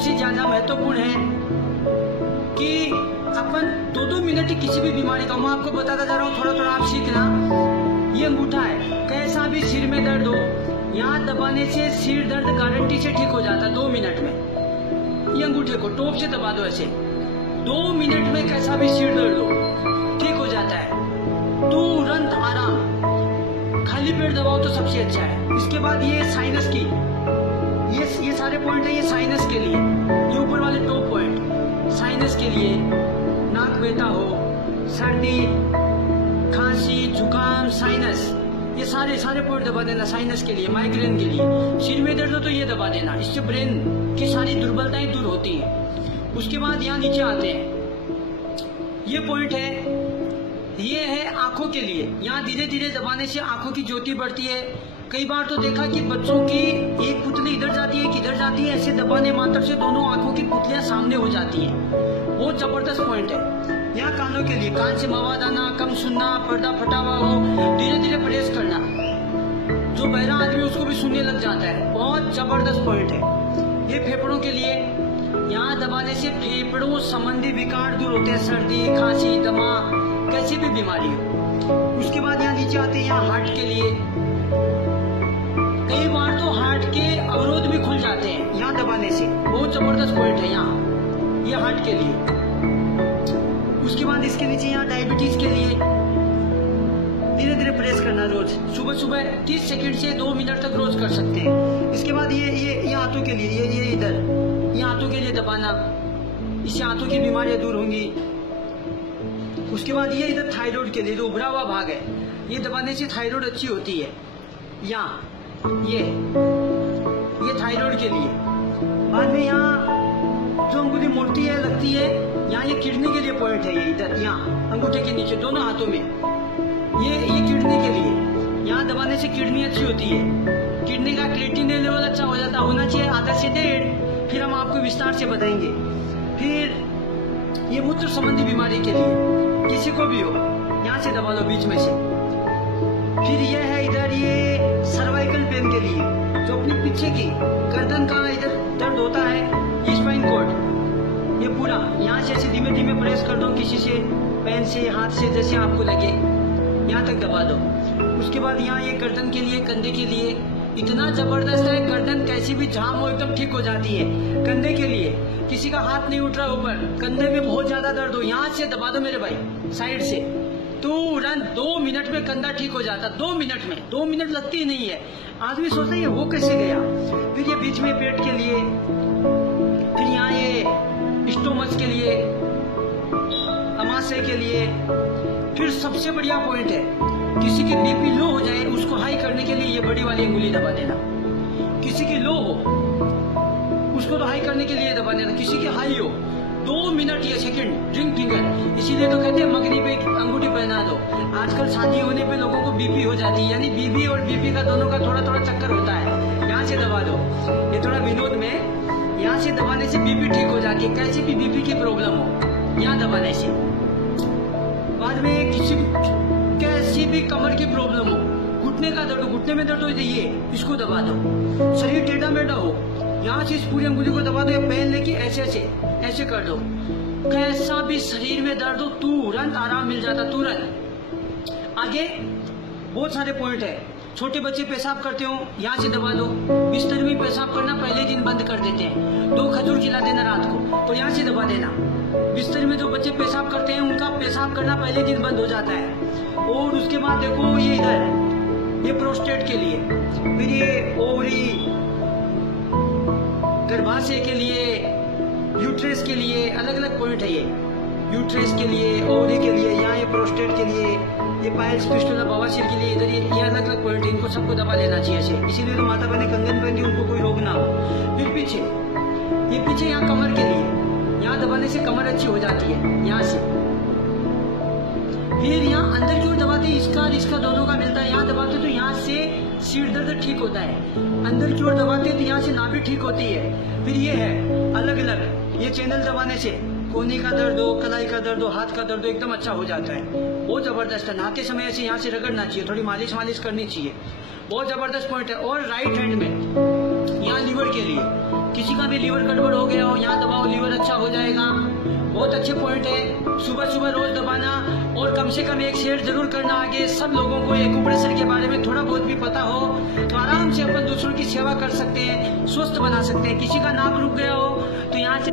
सबसे ज्यादा महत्वपूर्ण है कि अपन 2-2 मिनट किसी भी बीमारी का, मैं आपको बताता जा रहा हूँ, थोड़ा थोड़ा आप सीखना। ये अंगूठा है, कैसा भी सिर में दर्द हो, यहाँ दबाने से सिर दर्द गारंटी से ठीक हो जाता है 2 मिनट में। ये अंगूठे को टोप से दबा दो ऐसे, 2 मिनट में कैसा भी सिर दर्द हो ठीक हो जाता है, तुरंत आराम। खाली पेट दबाओ तो सबसे अच्छा है। इसके बाद ये साइनस की, ये सारे पॉइंट है, ये साइनस के लिए, ये ऊपर वाले टॉप पॉइंट साइनस के लिए। नाक बहता हो, सर्दी, खांसी, जुकाम, साइनस, ये सारे पॉइंट दबा देना साइनस के लिए। माइग्रेन के लिए, सिर में दर्द हो तो ये दबा देना, इससे ब्रेन की सारी दुर्बलताएं दूर होती हैं। उसके बाद यहाँ नीचे आते हैं, ये पॉइंट है, ये है आंखों के लिए। यहाँ धीरे धीरे दबाने से आंखों की ज्योति बढ़ती है। कई बार तो देखा कि बच्चों की एक पुतली इधर जाती है, किधर जाती है, ऐसे दबाने मात्र से दोनों आंखों की पुतलियां सामने हो जाती हैं। बहुत जबरदस्त पॉइंट है। यहाँ कानों के लिए, कान से मवाद आना, कम सुनना, पर्दा फटा हुआ हो, धीरे धीरे प्रेस करना, जो बहरा आदमी उसको भी सुनने लग जाता है। बहुत जबरदस्त पॉइंट है। ये फेफड़ों के लिए, यहाँ दबाने से फेफड़ों संबंधी विकार दूर होते हैं, सर्दी, खांसी, दमा, कैसी भी बीमारी हो। उसके बाद यहाँ नीचे आते हैं, यहाँ हार्ट के लिए। कई बार तो हार्ट के अवरोध भी खुल जाते हैं यहाँ दबाने से, बहुत जबरदस्त पॉइंट है यहाँ, ये हार्ट के लिए। उसके बाद इसके नीचे यहाँ डायबिटीज के लिए धीरे धीरे प्रेस करना रोज, सुबह सुबह 30 सेकंड से 2 मिनट तक रोज कर सकते हैं। इसके बाद ये हाथों के लिए, ये इधर, ये हाथों के लिए दबाना, इससे हाथों की बीमारियां दूर होंगी। उसके बाद ये इधर थायराइड के लिए, जो उभरा हुआ भाग है, ये दबाने से थायराइड अच्छी होती है। यहाँ ये थायराइड के लिए। बाद में यहाँ जो अंगूठी मोटी है, लगती है, यहाँ ये किडनी के लिए पॉइंट है, ये इधर, यहाँ अंगूठे के नीचे दोनों हाथों में, ये किडनी के लिए। यहाँ दबाने से किडनी अच्छी होती है, किडनी का क्रिएटिनिन लेवल अच्छा हो जाता, होना चाहिए आधा से 1.5, फिर हम आपको विस्तार से बताएंगे। फिर ये मूत्र संबंधी बीमारी के लिए, किसी को भी हो, यहाँ से दबा लो बीच में से। फिर ये है इधर, ये सर्वाइकल पेन के लिए, जो अपनी पीछे की गर्दन का इधर दर्द होता है, ये स्पाइन कॉर्ड, ये पूरा यहाँ से ऐसे धीमे धीमे प्रेस कर दो, किसी से पेन से, हाथ से, जैसे आपको लगे, यहाँ तक दबा दो। उसके बाद यहाँ ये गर्दन के लिए, कंधे के लिए, इतना जबरदस्त है, गर्दन कैसी भी जाम हो एकदम ठीक हो जाती है। कंधे के लिए, किसी का हाथ नहीं उठ रहा ऊपर, कंधे में बहुत ज्यादा दर्द हो, यहाँ से दबा दो मेरे भाई, साइड से, तुरंत 2 मिनट में कंधा ठीक हो जाता। 2 मिनट में, 2 मिनट लगती ही नहीं है। आदमी सोचता है वो कैसे गया। फिर ये बीच में पेट के लिए, फिर यहाँ ये स्टोमच के लिए, अमाशय के लिए। फिर सबसे बढ़िया पॉइंट है, किसी की बीपी लो हो जाए, उसको हाई करने के लिए ये बड़ी वाली अंगुली दबा देना। किसी की लो हो, उसको तो हाई करने के लिए दबा देना। किसी की हाई हो, 2 मिनट या सेकंड, रिंग फिंगर, इसीलिए तो कहते हैं मगनी पे अंगूठी पहना दो। आजकल शादी होने पे लोगों को बीपी हो जाती है, यानी बीबी और बीपी का दोनों का थोड़ा थोड़ा चक्कर होता है। यहाँ से दबा दो, ये थोड़ा विनोद में, यहाँ से दबाने से बीपी ठीक हो जाती है, कैसी भी बीपी की प्रॉब्लम हो, यहाँ दबाने से। बाद में कैसी भी कमर की प्रॉब्लम हो, घुटने का दर्द हो, घुटने में दर्द हो, ये इसको दबा दो। शरीर टेढ़ा मेढ़ा हो, यहाँ से इस पूरी अंगुली को दबा दो, या पहन लेके ऐसे ऐसे कर दो। कैसा भी शरीर में दर्द हो, तुरंत आराम मिल जाता, तुरंत। आगे बहुत सारे पॉइंट है। छोटे बच्चे पेशाब करते हो, यहाँ से दबा दो। बिस्तर में पेशाब करना पहले दिन बंद कर देते हैं, 2 खजूर खिला देना रात को, तो यहाँ से दबा देना। बिस्तर में जो बच्चे पेशाब करते हैं, उनका पेशाब करना पहले दिन बंद हो जाता है। और उसके बाद देखो ये इधर, ये प्रोस्टेट के लिए, फिर ये ओवरी, गर्भाशय के लिए, यूट्रेस के लिए, अलग अलग पॉइंट है ये। यूट्रेस के लिए, ओवरी के लिए, यहाँ ये प्रोस्टेट के लिए, ये पाइल्स, फिस्टुला, बवासीर के लिए, इधर ये अलग अलग पॉइंट है, इनको सबको दबा लेना चाहिए ऐसे। इसीलिए तो माता बहने कंगन पहनती, उनको कोई रोग ना हो। फिर पीछे, ये पीछे यहाँ कमर के लिए, यहाँ दबाने से कमर अच्छी हो जाती है, यहाँ से। फिर यहाँ अंदर की ओर दबाते, इसका दोनों का मिलता है, यहाँ दबाते तो यहाँ से सिर दर्द ठीक होता है। अंदर की ओर दबाते तो यहाँ से नाभि ठीक होती है। फिर ये है अलग अलग, ये चैनल दबाने से कोहनी का दर्द हो, कलाई का दर्द हो, हाथ का दर्द हो, एकदम अच्छा हो जाता है। बहुत जबरदस्त है। नहाते समय ऐसे यहाँ से रगड़ना चाहिए, थोड़ी मालिश करनी चाहिए। बहुत जबरदस्त पॉइंट है। और राइट हैंड में यहाँ लीवर के लिए। किसी का भी लीवर गड़बड़ हो गया हो, यहाँ दबाओ, लीवर अच्छा हो जाएगा। बहुत अच्छे पॉइंट है। सुबह सुबह रोज दबाना और कम से कम एक शेयर जरूर करना आगे। सब लोगों को एक्यूप्रेशर के बारे में थोड़ा बहुत भी पता हो तो आराम से अपन दूसरों की सेवा कर सकते हैं, स्वस्थ बना सकते हैं। किसी का नाक रुक गया हो तो यहाँ से